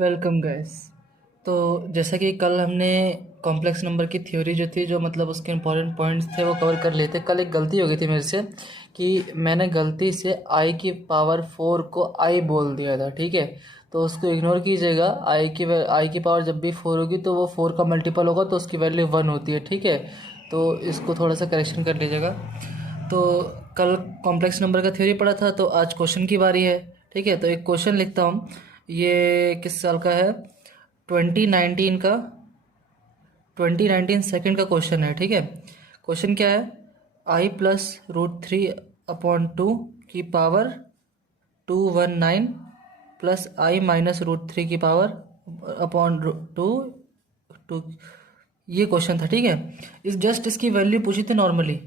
Welcome guys. तो जैसा कि कल हमने कॉम्प्लेक्स नंबर की थ्योरी जो थी, जो मतलब उसके इंपॉर्टेंट पॉइंट्स थे, वो कवर कर लिए थे। कल एक गलती हो गई थी मेरे से कि मैंने गलती से आई की पावर 4 को आई बोल दिया था। ठीक है, तो उसको इग्नोर कीजिएगा। आई की पावर जब भी 4 होगी तो वो 4 का मल्टीपल होगा तो उसकी वैल्यू 1 होती है। ठीक है, तो इसको थोड़ा सा करेक्शन कर लीजिएगा। तो कल कॉम्प्लेक्स नंबर का थ्योरी पढ़ा था, तो आज क्वेश्चन की बारी है। ठीक है, तो एक क्वेश्चन लिखता हूँ। ये किस साल का है? 2019 का, 2019 सेकंड का क्वेश्चन है। ठीक है, क्वेश्चन क्या है? I plus root three upon two की power 219 plus i minus root three की पावर अपॉन टू टू, ये क्वेश्चन था। ठीक है, इस जस्ट इसकी वैल्यू पूछी थी नॉर्मली।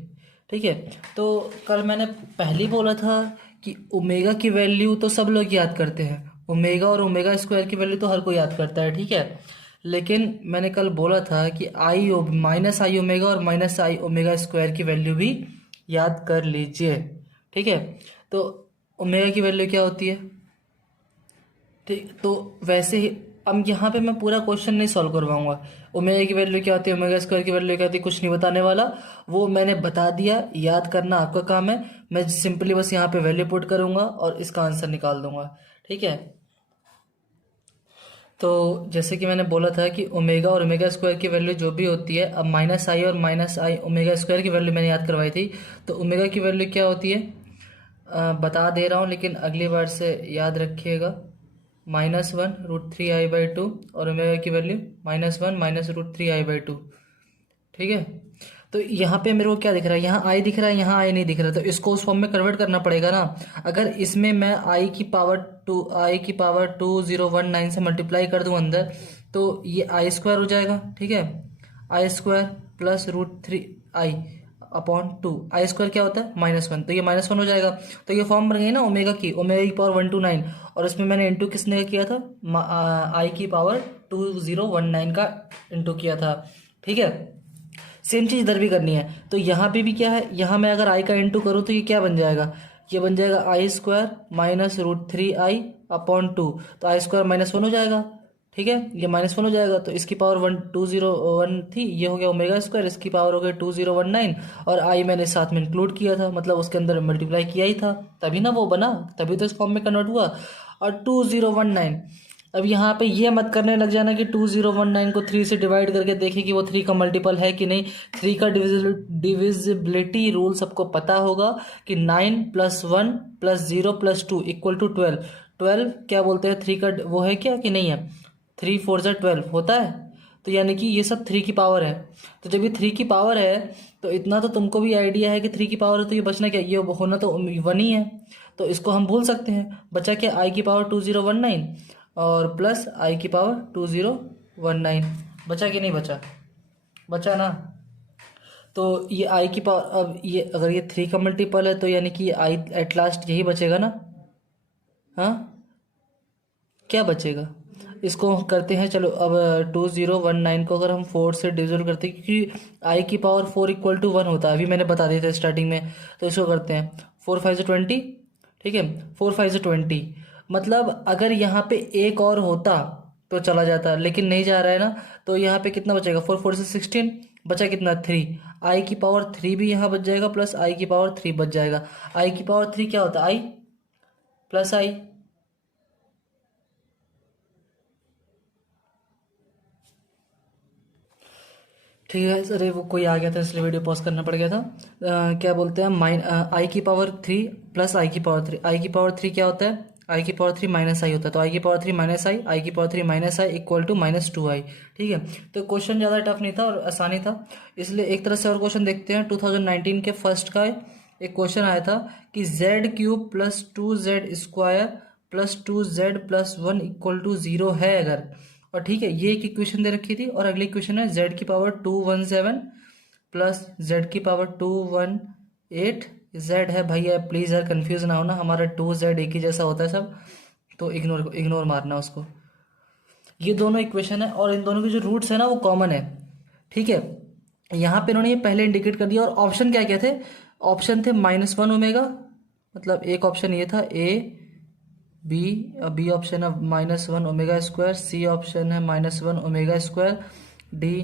ठीक है, तो कल मैंने पहले ही बोला था कि ओमेगा की वैल्यू तो सब लोग याद करते हैं। ओमेगा और ओमेगा स्क्वायर की वैल्यू तो हर कोई याद करता है। ठीक है, लेकिन मैंने कल बोला था कि आई माइनस आई ओमेगा और माइनस आई ओमेगा स्क्वायर की वैल्यू भी याद कर लीजिए। ठीक है, तो ओमेगा की वैल्यू क्या होती है? ठीक, तो वैसे ही अब यहाँ पे मैं पूरा क्वेश्चन नहीं सॉल्व करवाऊंगा। ओमेगा की वैल्यू क्या होती है, ओमेगा स्क्वायर की वैल्यू क्या होती है, कुछ नहीं बताने वाला। वो मैंने बता दिया, याद करना आपका काम है। मैं सिंपली बस यहाँ पे वैल्यू पुट करूंगा और इसका आंसर निकाल दूंगा। ठीक है, तो जैसे कि मैंने बोला था कि ओमेगा और ओमेगा स्क्वायर की वैल्यू जो भी होती है, अब माइनस आई और माइनस आई ओमेगा स्क्वायर की वैल्यू मैंने याद करवाई थी। तो ओमेगा की वैल्यू क्या होती है, बता दे रहा हूँ लेकिन अगली बार से याद रखिएगा। -1√3i/2 और ओमेगा की वैल्यू -1 -√3i/2। ठीक है, तो यहाँ पे मेरे को क्या दिख रहा है, यहाँ आई दिख रहा है, यहाँ आई नहीं दिख रहा, तो इसको उस फॉर्म में कन्वर्ट करना पड़ेगा ना। अगर इसमें मैं आई की पावर 2019 से मल्टीप्लाई कर दूँ अंदर, तो ये आई स्क्वायर हो जाएगा। ठीक है, आई स्क्वायर प्लस √3i अपॉन 2। आई स्क्वायर क्या होता है? -1, तो ये -1 हो जाएगा। तो ये फॉर्म बन गई ना ओमेगा की, ओमेगा की पावर 129, और इसमें मैंने इंटू किसने किया था? आई की पावर 2019 का इंटू किया था। ठीक है, सेम चीज़ इधर भी करनी है। तो यहाँ पे भी क्या है, यहाँ मैं अगर आई का इंटू करूँ तो ये क्या बन जाएगा? ये बन जाएगा आई स्क्वायर -√3i अपॉन 2। तो आई स्क्वायर -1 हो जाएगा। ठीक है, ये -1 हो जाएगा, तो इसकी पावर 201 थी, ये हो गया ओमेगा स्क्वायर, इसकी पावर हो गई 2019, और आई मैंने साथ में इंक्लूड किया था, मतलब उसके अंदर मल्टीप्लाई किया ही था, तभी ना वो बना, तभी तो इस फॉर्म में कन्वर्ट हुआ। और 2019, अब यहाँ पे ये मत करने लग जाना कि 2019 को 3 से डिवाइड करके देखें कि वो 3 का मल्टीपल है कि नहीं। 3 का डिविजिबिलिटी रूल सबको पता होगा कि 9 + 1 + 0 + 2 = 12। 12 क्या बोलते हैं, 3 का वो है क्या कि नहीं है? 3 4 ज़ा 12 होता है। तो यानी कि ये सब 3 की पावर है। तो जब ये 3 की पावर है, तो इतना तो तुमको भी आइडिया है कि 3 की पावर है, तो ये बचना क्या, ये होना तो 1 ही है। तो इसको हम भूल सकते हैं। बचा क्या? आई की पावर 2019 और प्लस आई की पावर 2019। बचा कि नहीं बचा? बचा ना। तो ये आई की पावर, अब ये अगर ये 3 का मल्टीपल है तो यानी कि आई एट लास्ट यही बचेगा ना। हाँ, क्या बचेगा? इसको करते हैं, चलो अब 2019 को अगर हम 4 से डिविजन करते हैं, क्योंकि आई की पावर 4 = 1 होता है, अभी मैंने बता दिया था स्टार्टिंग में। तो इसको करते हैं 4 5 20। ठीक है, 4 5 20, मतलब अगर यहाँ पे एक और होता तो चला जाता, लेकिन नहीं जा रहा है ना। तो यहाँ पे कितना बचेगा? 4 4 से 16, बचा कितना? 3। आई की पावर 3 भी यहाँ बच जाएगा, प्लस आई की पावर 3 बच जाएगा। आई की पावर 3 क्या होता है? आई प्लस आई। ठीक है सर, वो कोई आ गया था इसलिए वीडियो पॉज करना पड़ गया था। क्या बोलते हैं, आई की पावर 3 प्लस आई की पावर 3। आई की पावर 3 क्या होता है? आई की पावर 3 माइनस आई होता है, तो आई की पावर 3 माइनस आई की power 3 minus i equal to -2i। ठीक है, तो क्वेश्चन ज़्यादा टफ नहीं था और आसानी था, इसलिए एक तरह से और क्वेश्चन देखते हैं। 2019 के फर्स्ट का एक क्वेश्चन आया था कि z³ + 2z² + 2z + 1 = 0 है अगर, और ठीक है, ये एक इक्वेशन दे रखी थी, और अगली इक्वेशन है z की पावर 217 प्लस z की पावर 218। z है भैया, प्लीज़ यार कंफ्यूज ना होना, हमारा 2z एक ही जैसा होता है सब, तो इग्नोर मारना उसको। ये दोनों इक्वेशन है और इन दोनों के जो रूट्स है ना वो कॉमन है। ठीक है, यहाँ पे इन्होंने ये पहले इंडिकेट कर दिया, और ऑप्शन क्या क्या थे? ऑप्शन थे -1 ओमेगा, मतलब एक ऑप्शन ये था ए बी ऑप्शन है -1 ओमेगा स्क्वायर, सी ऑप्शन है -1 omega square, D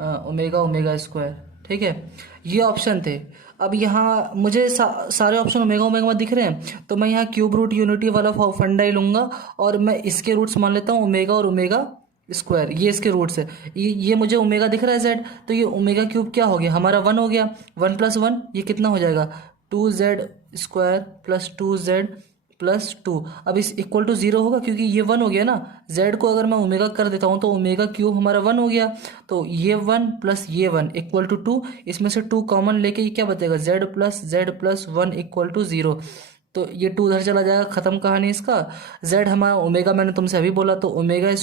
omega square. ठीक है, ये ऑप्शन थे। अब यहाँ मुझे सारे ऑप्शन ओमेगा ओमेगा में दिख रहे हैं, तो मैं यहाँ क्यूब रूट यूनिटी वाला फंडा ही लूँगा और मैं इसके रूट्स मान लेता हूँ ओमेगा और ओमेगा स्क्वायर, ये इसके रूट्स है। ये मुझे ओमेगा दिख रहा है जेड, तो ये ओमेगा क्यूब क्या हो गया हमारा 1 हो गया। 1 + 1 ये कितना हो जाएगा 2z² + 2z+2। अब इस इक्वल टू 0 होगा क्योंकि ये 1 हो गया ना। z को अगर मैं ओमेगा कर देता हूँ तो ओमेगा क्यूब हमारा 1 हो गया, तो ये 1 + ये 1 = 2। इसमें से 2 कॉमन लेके ये क्या बचेगा z+1 = 0। तो ये 2 उधर चला जाएगा, खत्म कहानी इसका। z हमारा ओमेगा मैंने तुमसे अभी बोला, तो ओमेगा²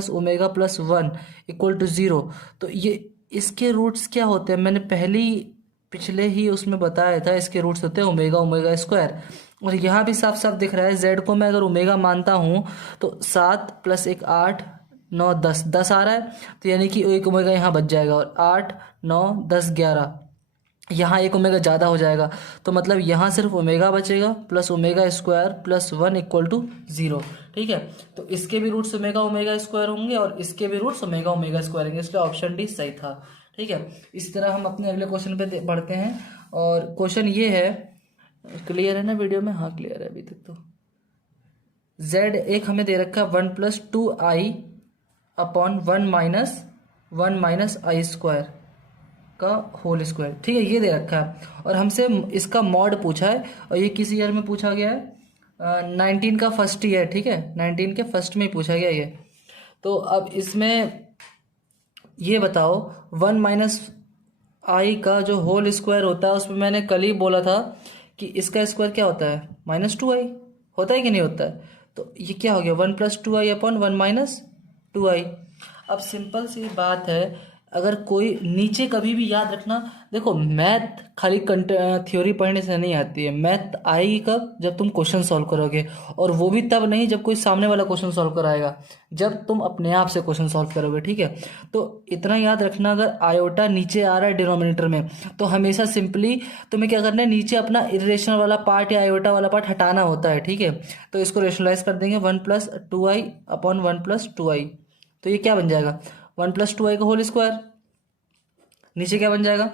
+ ओमेगा+1 = 0। तो ये इसके रूट्स क्या होते हैं, मैंने पिछले ही उसमें बताया था, इसके रूट्स होते हैं ओमेगा स्क्वायर। और यहाँ भी साफ साफ दिख रहा है, z को मैं अगर ओमेगा मानता हूँ तो 7 + 1 8 9 10 10 आ रहा है, तो यानी कि एक ओमेगा यहाँ बच जाएगा, और 8 9 10 11 यहाँ एक ओमेगा ज़्यादा हो जाएगा, तो मतलब यहाँ सिर्फ ओमेगा बचेगा + ओमेगा² + 1 = 0। ठीक है, तो इसके भी रूट्स ओमेगा होंगे और इसके भी रूट्स ओमेगा होंगे, इसलिए ऑप्शन डी सही था। ठीक है, इसी तरह हम अपने अगले क्वेश्चन पे बढ़ते हैं। और क्वेश्चन ये है, क्लियर है ना वीडियो में? हाँ क्लियर है अभी तक। तो z एक हमें दे रखा है 1 + 2i अपॉन 1 - i² का होल स्क्वायर। ठीक है, ये दे रखा है और हमसे इसका मॉड पूछा है, और ये किस ईयर में पूछा गया है 19 का फर्स्ट ईयर। ठीक है, 19 के फर्स्ट में पूछा गया ये। तो अब इसमें ये बताओ 1 - i का जो होल स्क्वायर होता है, उसमें मैंने कल ही बोला था कि इसका स्क्वायर क्या होता है -2i, होता है कि नहीं होता है। तो ये क्या हो गया 1 + 2i अपॉन 1 - 2i। अब सिंपल सी बात है, अगर कोई नीचे कभी भी याद रखना, देखो मैथ खाली थ्योरी पढ़ने से नहीं आती है, मैथ आएगी कब, जब तुम क्वेश्चन सॉल्व करोगे, और वो भी तब नहीं जब कोई सामने वाला क्वेश्चन सॉल्व कराएगा, जब तुम अपने आप से क्वेश्चन सॉल्व करोगे। ठीक है, तो इतना याद रखना, अगर आयोटा नीचे आ रहा है डिनोमिनेटर में, तो हमेशा सिंपली तुम्हें क्या करना है, नीचे अपना इरेशनल वाला पार्ट या आयोटा वाला पार्ट हटाना होता है। ठीक है, तो इसको रेशनलाइज कर देंगे 1 + 2i अपॉन 1 + 2i। तो ये क्या बन जाएगा 1 + 2i का होल स्क्वायर, नीचे क्या बन जाएगा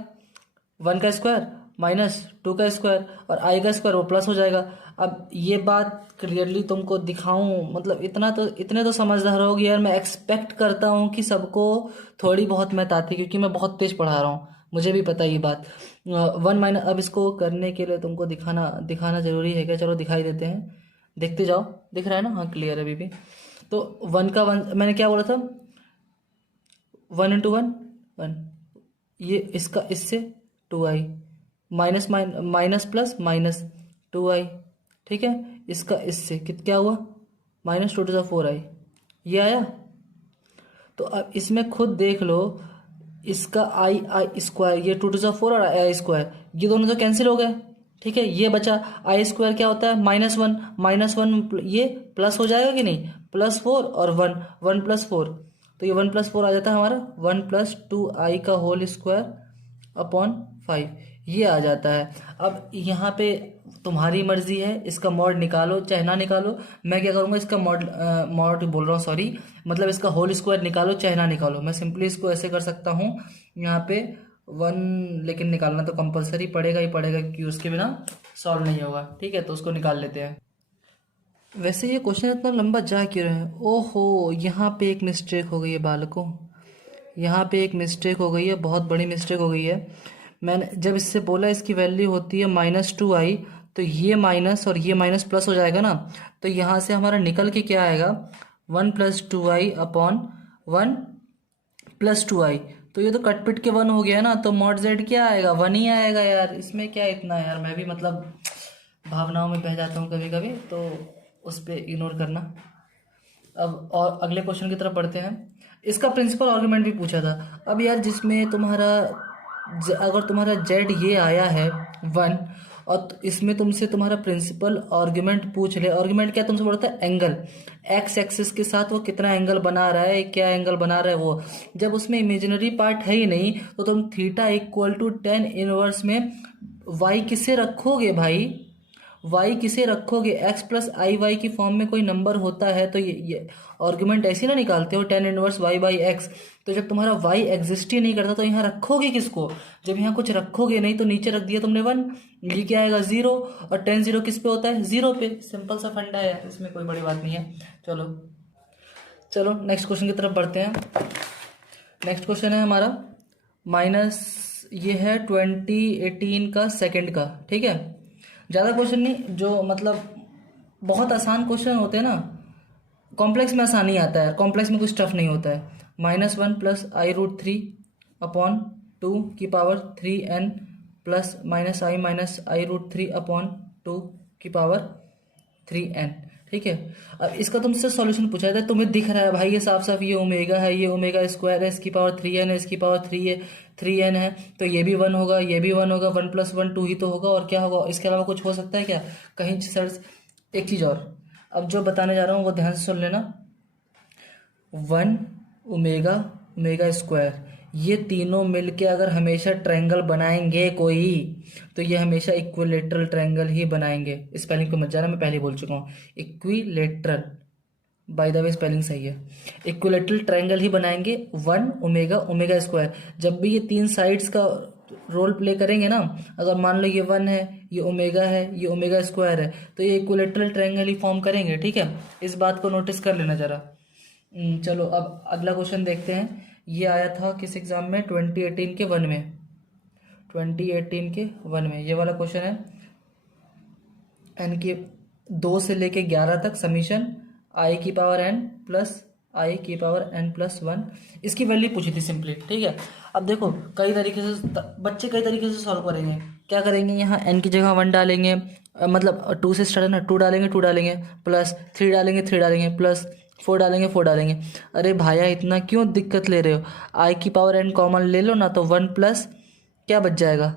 1 का स्क्वायर -2 का स्क्वायर, और i का स्क्वायर वो प्लस हो जाएगा। अब ये बात क्लियरली तुमको दिखाऊं, मतलब इतने तो समझदार होगी यार। मैं एक्सपेक्ट करता हूँ कि सबको थोड़ी बहुत मैथ आती है, क्योंकि मैं बहुत तेज पढ़ा रहा हूँ, मुझे भी पता है ये बात। अब इसको करने के लिए तुमको दिखाना जरूरी है क्या? चलो दिखाई देते हैं, देखते जाओ। दिख रहा है ना? हाँ क्लियर है अभी भी। तो 1 का 1 मैंने क्या बोला था 1 × 1 1, ये इसका इससे 2i माइनस प्लस -2i। ठीक है, इसका इससे क्या हुआ -2⁴i, ये आया। तो अब इसमें खुद देख लो, इसका i² ये 2⁴ और i², ये दोनों तो कैंसिल हो गए। ठीक है, ये बचा i² क्या होता है -1 ये प्लस हो जाएगा कि नहीं, +4 और 1 + 4, तो ये 1 + 4 आ जाता है हमारा 1 + 2i का होल स्क्वायर अपॉन 5, ये आ जाता है। अब यहाँ पे तुम्हारी मर्जी है, इसका मॉड निकालो चाहे ना निकालो। मैं क्या करूँगा, इसका मॉड बोल रहा हूँ सॉरी, मतलब इसका होल स्क्वायर निकालो चाहे ना निकालो। मैं सिंपली इसको ऐसे कर सकता हूँ, यहाँ पे 1, लेकिन निकालना तो कंपलसरी पड़ेगा ही पड़ेगा, क्योंकि उसके बिना सॉल्व नहीं होगा। ठीक है, तो उसको निकाल लेते हैं। वैसे ये क्वेश्चन इतना लंबा जा क्यों रहा है? ओहो, यहाँ पे एक मिस्टेक हो गई है बालकों, यहाँ पे एक मिस्टेक हो गई है, बहुत बड़ी मिस्टेक हो गई है। मैंने जब इससे बोला इसकी वैल्यू होती है -2i, तो ये माइनस और ये माइनस प्लस हो जाएगा ना, तो यहाँ से हमारा निकल के क्या आएगा 1 + 2i अपॉन 1 + 2i। तो ये तो कटपिट के 1 हो गया ना, तो मॉड z क्या आएगा 1 ही आएगा यार। इसमें क्या इतना यार, मैं भी मतलब भावनाओं में बह जाता हूँ कभी कभी, तो उस पर इग्नोर करना। अब और अगले क्वेश्चन की तरफ बढ़ते हैं। इसका प्रिंसिपल आर्गुमेंट भी पूछा था। अब यार जिसमें अगर तुम्हारा z ये आया है 1, और इसमें तुमसे तुम्हारा प्रिंसिपल आर्गुमेंट पूछ ले। आर्गुमेंट क्या तुमसे बोलता है, एंगल एक्स एक्सिस के साथ वो कितना एंगल बना रहा है, क्या एंगल बना रहा है वो। जब उसमें इमेजिनरी पार्ट है ही नहीं, तो तुम थीटा = tan इनवर्स में y किससे रखोगे भाई, वाई किसे रखोगे, एक्स प्लस आई वाई की फॉर्म में कोई नंबर होता है तो ये आर्गुमेंट ऐसे ना निकालते हो, tan inverse y by x. तो जब तुम्हारा वाई एग्जिस्ट ही नहीं करता तो यहाँ रखोगे किसको, जब यहाँ कुछ रखोगे नहीं तो नीचे रख दिया तुमने वन, ये क्या आएगा जीरो, और टेन जीरो किस पे होता है, जीरो पे। सिंपल सा फंडा है, इसमें कोई बड़ी बात नहीं है। चलो चलो नेक्स्ट क्वेश्चन की तरफ बढ़ते हैं। नेक्स्ट क्वेश्चन है हमारा माइनस, ये है 2018 का सेकंड का, ठीक है। ज़्यादा क्वेश्चन नहीं, जो मतलब बहुत आसान क्वेश्चन होते हैं ना, कॉम्प्लेक्स में आसानी आता है, कॉम्प्लेक्स में कुछ टफ नहीं होता है। -1 प्लस आई रूट 3 अपॉन 2 की power 3n plus -i root 3 upon 2 की पावर 3n, ठीक है। अब इसका तुमसे सॉल्यूशन पूछा जाता है, तुम्हें दिख रहा है भाई ये साफ साफ ये ओमेगा है, ये ओमेगा स्क्वायर है, इसकी पावर 3n है, इसकी पावर 3n है, तो ये भी 1 होगा, ये भी 1 होगा, 1 + 1 2 ही तो होगा, और क्या होगा, इसके अलावा कुछ हो सकता है क्या कहीं सर। एक चीज़ और, अब जो बताने जा रहा हूँ वो ध्यान से सुन लेना। 1 ओमेगा ओमेगा स्क्वायर, ये तीनों मिलके अगर हमेशा ट्रायंगल बनाएंगे कोई, तो ये हमेशा इक्विलेटरल ट्रायंगल ही बनाएंगे। स्पेलिंग को मत जाना, मैं पहले बोल चुका हूँ, equilateral, by the way spelling सही है, इक्विलेटरल ट्रायंगल ही बनाएंगे। 1 ओमेगा ओमेगा स्क्वायर, जब भी ये तीन साइड्स का रोल प्ले करेंगे ना, अगर मान लो ये 1 है, ये ओमेगा है, ये ओमेगा स्क्वायर है, तो ये इक्विलेटरल ट्रायंगल ही फॉर्म करेंगे, ठीक है। इस बात को नोटिस कर लेना जरा। चलो अब अगला क्वेश्चन देखते हैं। ये आया था किस एग्जाम में, 2018 के 1 में, 2018 के 1 में ये वाला क्वेश्चन है। n की 2 से लेके 11 तक समीशन i की पावर n प्लस i की पावर n प्लस 1, इसकी वैल्यू पूछी थी सिंपली, ठीक है। अब देखो कई तरीके से बच्चे कई तरीके से सॉल्व करेंगे। क्या करेंगे, यहाँ n की जगह 1 डालेंगे, मतलब 2 से स्टार्ट है ना, 2 डालेंगे 2 डालेंगे, प्लस 3 डालेंगे 3 डालेंगे, प्लस 4 डालेंगे 4 डालेंगे। अरे भाया इतना क्यों दिक्कत ले रहे हो, i की पावर n कॉमन ले लो ना, तो 1 प्लस क्या बच जाएगा,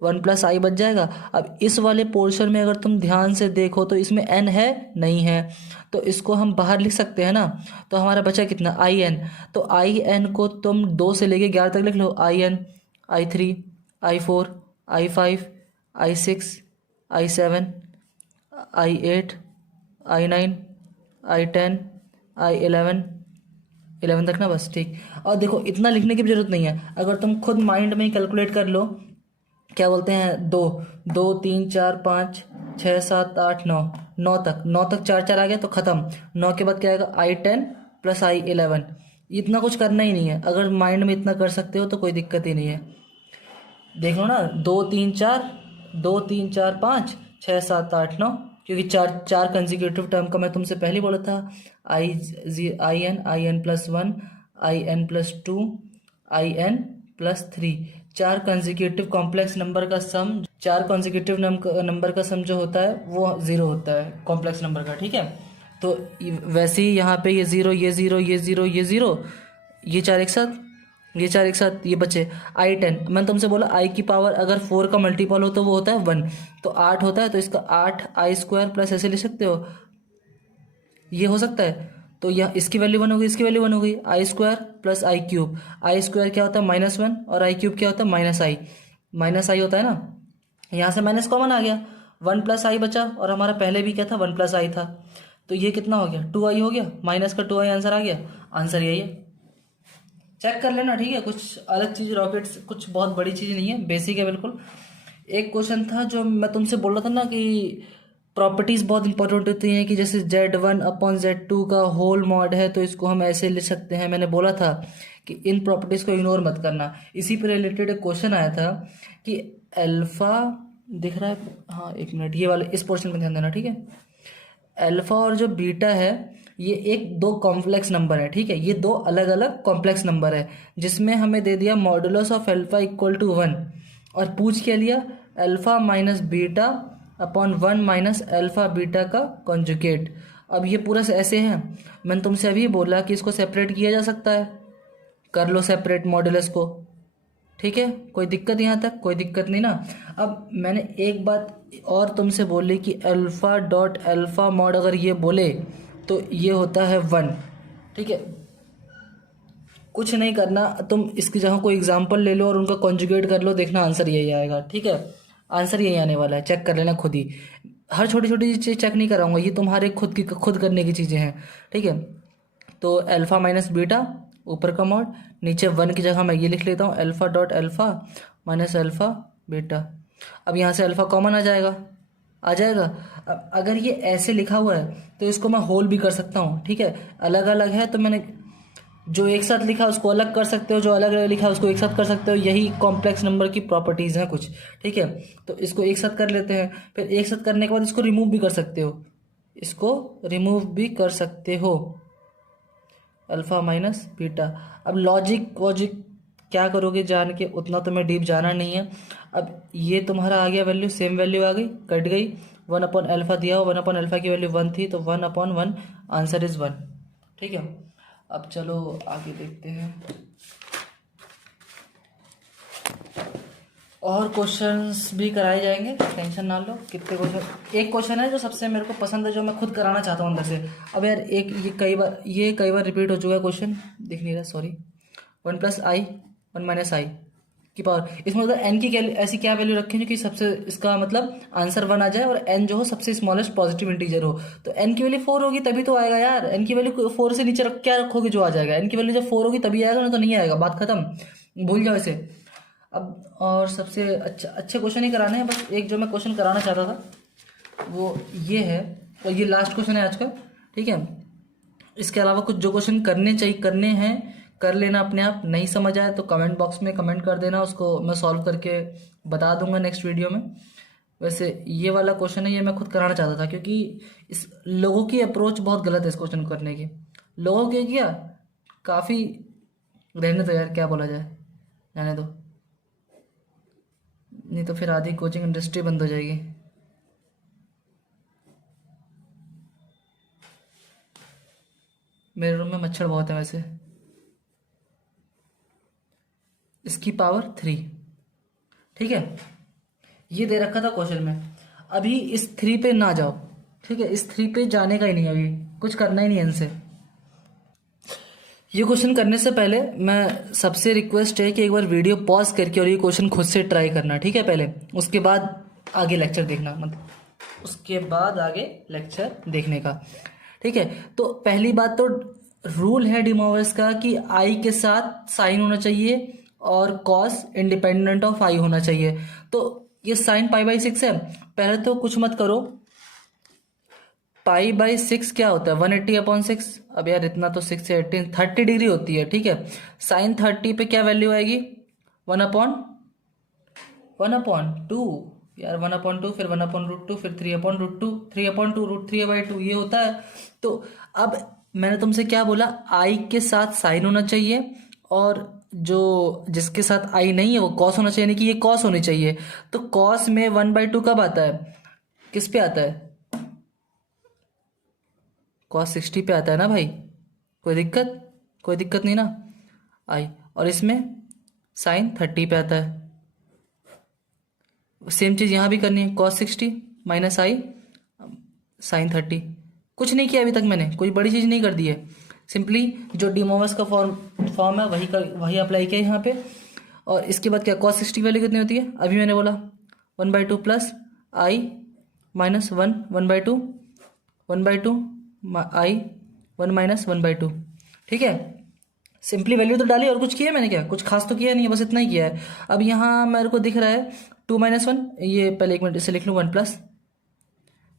1 प्लस आई बच जाएगा। अब इस वाले पोर्शन में अगर तुम ध्यान से देखो तो इसमें n है नहीं है, तो इसको हम बाहर लिख सकते हैं ना। तो हमारा बचा कितना, आई एन, तो आई एन को तुम 2 से लेके 11 तक लिख लो, I N, i3, i4, i5, i6, i7, i8, i9, i10, i11, 11 तक ना, बस ठीक। और देखो इतना लिखने की भी जरूरत नहीं है, अगर तुम खुद माइंड में ही कैलकुलेट कर लो, क्या बोलते हैं, 2 2 3 4 5 6 7 8 9, 9 तक 4 4 आ गया तो ख़त्म। 9 के बाद क्या आएगा, i10 प्लस i11। इतना कुछ करना ही नहीं है, अगर माइंड में इतना कर सकते हो तो कोई दिक्कत ही नहीं है। देख लो ना, 2 3 4 2 3 4 5 6 7 8 9, क्योंकि चार कंसेक्यूटिव टर्म का मैं तुमसे पहले बोला था, i n plus 1, i n plus 2, i n plus 3, 4 consecutive complex number का सम, 4 कंसेक्यूटिव नंबर का सम जो होता है वो 0 होता है कॉम्प्लेक्स नंबर का, ठीक है। तो वैसे ही यहाँ पे ये 0 ये 0 ये 0 ये 0, ये 4 एक साथ, ये 4 एक साथ, ये बचे i10। मैंने तुमसे बोला i की पावर अगर 4 का मल्टीपल हो तो वो होता है 1, तो 8 होता है, तो इसका 8 आई स्क्वायर प्लस ऐसे लिख सकते हो, ये हो सकता है। तो यह इसकी वैल्यू 1 हो गई, इसकी वैल्यू 1 हो गई, आई स्क्वायर प्लस आई क्यूब, आई स्क्वायर क्या होता है -1 और आई क्यूब क्या होता है माइनस आई होता है ना, यहाँ से माइनस कॉमन आ गया, 1 प्लस आई बचा, और हमारा पहले भी क्या था 1 प्लस आई था, तो ये कितना हो गया 2i हो गया, माइनस का 2i आंसर आ गया, आंसर यही है। चेक कर लेना, ठीक है, कुछ अलग चीज़ रॉकेट्स कुछ बहुत बड़ी चीज़ नहीं है, बेसिक है बिल्कुल। एक क्वेश्चन था जो मैं तुमसे बोल रहा था ना कि प्रॉपर्टीज़ बहुत इंपॉर्टेंट होती हैं, कि जैसे Z1/Z2 का होल मॉड है तो इसको हम ऐसे लिख सकते हैं। मैंने बोला था कि इन प्रॉपर्टीज़ को इग्नोर मत करना। इसी पर रिलेटेड एक क्वेश्चन आया था कि अल्फ़ा दिख रहा है, हाँ एक मिनट, ये वाले इस पोर्शन में ध्यान देना, ठीक है। अल्फ़ा और जो बीटा है ये दो कॉम्प्लेक्स नंबर है, ठीक है, ये 2 अलग अलग कॉम्प्लेक्स नंबर है, जिसमें हमें दे दिया modulus of alpha equal to 1, और पूछ क्या लिया, alpha minus beta upon 1 minus alpha beta का कॉन्जुगेट। अब ये पूरा ऐसे है, मैंने तुमसे अभी बोला कि इसको सेपरेट किया जा सकता है, कर लो सेपरेट मॉडुलस को, ठीक है, कोई दिक्कत यहाँ तक, कोई दिक्कत नहीं ना। अब मैंने एक बात और तुमसे बोली कि अल्फ़ा डॉट अल्फ़ा मॉड अगर ये बोले तो ये होता है 1, ठीक है। कुछ नहीं करना, तुम इसकी जगह कोई एग्जांपल ले लो और उनका कॉन्जुगेट कर लो, देखना आंसर यही आएगा, ठीक है, आंसर यही आने वाला है, चेक कर लेना खुद ही। हर छोटी छोटी चीज़ चेक नहीं कराऊंगा, ये तुम्हारे खुद करने की चीज़ें हैं, ठीक है। तो अल्फ़ा माइनस बीटा ऊपर का मॉड, नीचे 1 की जगह मैं ये लिख लेता हूँ alpha dot alpha minus alpha beta. अब यहाँ से अल्फ़ा कॉमन आ जाएगा, आ जाएगा। अब अगर ये ऐसे लिखा हुआ है तो इसको मैं होल भी कर सकता हूँ, ठीक है। अलग अलग है तो मैंने जो एक साथ लिखा उसको अलग कर सकते हो, जो अलग अलग लिखा उसको एक साथ कर सकते हो, यही कॉम्प्लेक्स नंबर की प्रॉपर्टीज़ हैं कुछ, ठीक है। तो इसको एक साथ कर लेते हैं, फिर एक साथ करने के बाद इसको रिमूव भी कर सकते हो, इसको रिमूव भी कर सकते हो, अल्फ़ा माइनस बीटा। अब लॉजिक वॉजिक क्या करोगे जान के, उतना तो मैं डीप जाना नहीं है। अब ये तुम्हारा आ गया वैल्यू, सेम वैल्यू आ गई, कट गई। 1/अल्फ़ा दिया हो, 1/अल्फ़ा की वैल्यू 1 थी तो 1/1, आंसर इज़ 1, ठीक है। अब चलो आगे देखते हैं, और क्वेश्चंस भी कराए जाएंगे, टेंशन ना लो। कितने क्वेश्चन, एक क्वेश्चन है जो सबसे मेरे को पसंद है, जो मैं खुद कराना चाहता हूँ अंदर से। अब यार एक ये कई बार रिपीट हो चुका है क्वेश्चन, दिख नहीं रहा, सॉरी। 1+i 1 - i की पावर, इसमें मतलब एन की ऐसी क्या वैल्यू रखें जो कि सबसे, इसका मतलब आंसर 1 आ जाए और एन जो हो सबसे स्मॉलेस्ट पॉजिटिव इंटीजर हो। तो एन की वैल्यू 4 होगी तभी तो आएगा यार, एन की वैल्यू 4 से नीचे क्या रखोगे जो आ जाएगा, एन की वैल्यू जब 4 होगी तभी आएगा, नहीं तो नहीं आएगा, बात खत्म, भूल जाओ इसे। अब और सबसे अच्छे क्वेश्चन ही कराने हैं, बस एक जो मैं क्वेश्चन कराना चाहता था वो ये है, और ये लास्ट क्वेश्चन है आज का, ठीक है। इसके अलावा कुछ जो क्वेश्चन करने चाहिए करने हैं कर लेना अपने आप, नहीं समझ आए तो कमेंट बॉक्स में कमेंट कर देना, उसको मैं सॉल्व करके बता दूंगा नेक्स्ट वीडियो में। वैसे ये वाला क्वेश्चन है, ये मैं खुद कराना चाहता था क्योंकि इस लोगों की अप्रोच बहुत गलत है इस क्वेश्चन करने की। लोगों के क्या काफ़ी, रहने दो यार, क्या बोला जाए, रहने दो, नहीं तो फिर आधी कोचिंग इंडस्ट्री बंद हो जाएगी। मेरे रूम में मच्छर बहुत है वैसे। इसकी पावर 3, ठीक है। ये दे रखा था क्वेश्चन में, अभी इस 3 पे ना जाओ, ठीक है। इस 3 पे जाने का ही नहीं, अभी कुछ करना ही नहीं है इनसे। ये क्वेश्चन करने से पहले मैं सबसे रिक्वेस्ट है कि एक बार वीडियो पॉज करके और ये क्वेश्चन खुद से ट्राई करना, ठीक है पहले, उसके बाद आगे लेक्चर देखना, मतलब उसके बाद आगे लेक्चर देखने का, ठीक है। तो पहली बात तो रूल है डिमोवर्स का कि आई के साथ साइन होना चाहिए और कॉस इंडिपेंडेंट ऑफ आई होना चाहिए। तो ये साइन पाई/6 है, पहले तो कुछ मत करो, पाई/6 क्या होता है, 180/6। अब यार इतना तो 6 से 18 30 डिग्री होती है, ठीक है। साइन 30 पे क्या वैल्यू आएगी, 1/1/2 यार, 1/2, फिर 1/√2, फिर 3/√2, 3/2 √3/2 ये होता है। तो अब मैंने तुमसे क्या बोला, आई के साथ साइन होना चाहिए और जो जिसके साथ आई नहीं है वो कॉस होना चाहिए, नहीं कि ये कॉस होनी चाहिए। तो कॉस में 1/2 कब आता है, किस पे आता है, कॉस 60 पे आता है ना भाई, कोई दिक्कत, कोई दिक्कत नहीं ना आई। और इसमें साइन 30 पे आता है, सेम चीज़ यहाँ भी करनी है, कॉस 60 माइनस आई साइन 30। कुछ नहीं किया अभी तक मैंने, कोई बड़ी चीज़ नहीं कर दी है, सिंपली जो डिमोवर्स का फॉर्म है वही अप्लाई किया यहाँ पे। और इसके बाद क्या, कॉस 60 की वैल्यू कितनी होती है, अभी मैंने बोला 1/2 plus i minus 1 1/2 1/2 I 1 minus 1/2, ठीक है। सिंपली वैल्यू तो डाली, और कुछ किया मैंने, क्या कुछ खास तो किया नहीं है, बस इतना ही किया है। अब यहाँ मेरे को दिख रहा है 2 - 1, ये पहले एक मिनट इसे लिख लूँ 1 प्लस।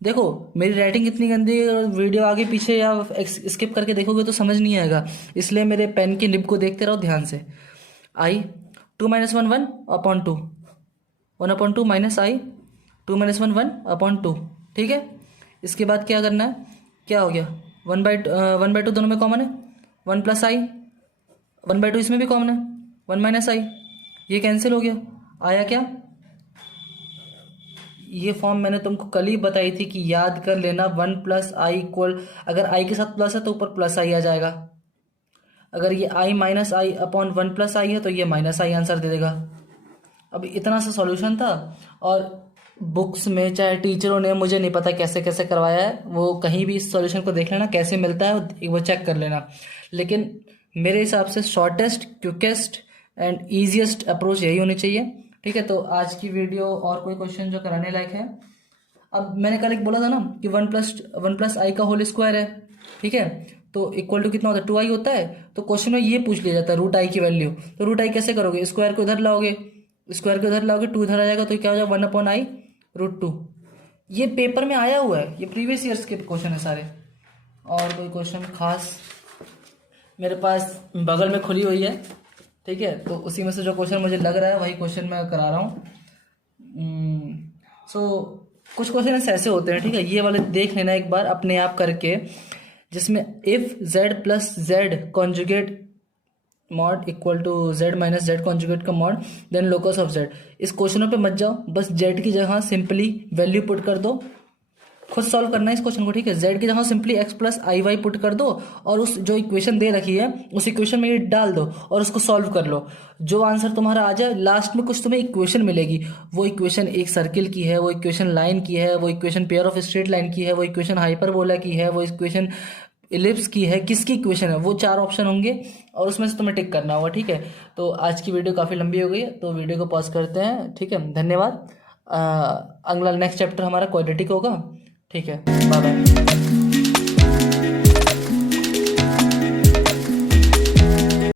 देखो मेरी राइटिंग कितनी गंदी है, और वीडियो आगे पीछे या स्किप करके देखोगे तो समझ नहीं आएगा, इसलिए मेरे पेन की निब को देखते रहो ध्यान से। आई 2 - 1 1/2, 1/2 माइनस आई 2 - 1 1/2, ठीक है। इसके बाद क्या करना है, क्या हो गया, 1/2 दोनों में कॉमन है, 1 प्लस आई, 1/2 इसमें भी कॉमन है, 1 माइनस आई, ये कैंसिल हो गया, आया क्या, ये फॉर्म मैंने तुमको कल ही बताई थी कि याद कर लेना, 1 प्लस आई इक्वल, अगर आई के साथ प्लस है तो ऊपर प्लस आई आ जाएगा, अगर ये आई माइनस आई अपॉन 1 प्लस आई है तो ये माइनस आई आंसर दे देगा। अब इतना सा सॉल्यूशन था, और बुक्स में चाहे टीचरों ने, मुझे नहीं पता कैसे कैसे करवाया है, वो कहीं भी इस सॉल्यूशन को देख लेना कैसे मिलता है, वो चेक कर लेना। लेकिन मेरे हिसाब से shortest quickest and easiest approach यही होनी चाहिए, ठीक है। तो आज की वीडियो, और कोई क्वेश्चन जो कराने लायक है, अब मैंने कल एक बोला था ना कि वन प्लस आई का होल स्क्वायर है, ठीक है, तो इक्वल टू कितना होता है, 2i होता है। तो क्वेश्चन में ये पूछ लिया जाता है रूट आई की वैल्यू, तो रूट आई कैसे करोगे, स्क्वायर को इधर लाओगे, स्क्वायर को इधर लाओगे, 2 इधर आ जाएगा, तो क्या हो जाएगा 1/i√2। ये पेपर में आया हुआ है, ये प्रीवियस ईयर्स के क्वेश्चन है सारे। और कोई क्वेश्चन खास मेरे पास बगल में खुली हुई है, ठीक है, तो उसी में से जो क्वेश्चन मुझे लग रहा है वही क्वेश्चन मैं करा रहा हूँ। सो कुछ क्वेश्चन ऐसे होते हैं, ठीक है, ये वाले देख लेना एक बार अपने आप करके, जिसमें if z plus z conjugate mod equal to z minus z conjugate का mod then locus of z। इस क्वेश्चनों पे मत जाओ, बस z की जगह सिंपली वैल्यू पुट कर दो, खुद सॉल्व करना है इस क्वेश्चन को, ठीक है। z की जगह सिंपली x प्लस आई वाई पुट कर दो और उस जो इक्वेशन दे रखी है उस इक्वेशन में ये डाल दो और उसको सॉल्व कर लो। जो आंसर तुम्हारा आ जाए लास्ट में कुछ तुम्हें इक्वेशन मिलेगी, वो इक्वेशन एक सर्किल की है, वो इक्वेशन लाइन की है, वो equation pair of straight line की है, वो इक्वेशन हाइपरबोला की है, वो इक्वेशन इलिप्स की है, किसकी इक्वेशन है, वो 4 ऑप्शन होंगे और उसमें से तुम्हें टिक करना होगा, ठीक है। तो आज की वीडियो काफ़ी लंबी हो गई है, तो वीडियो को पॉज करते हैं, ठीक है, धन्यवाद। अगला नेक्स्ट चैप्टर हमारा क्वाड्रेटिक होगा, ठीक है, बाय बाय।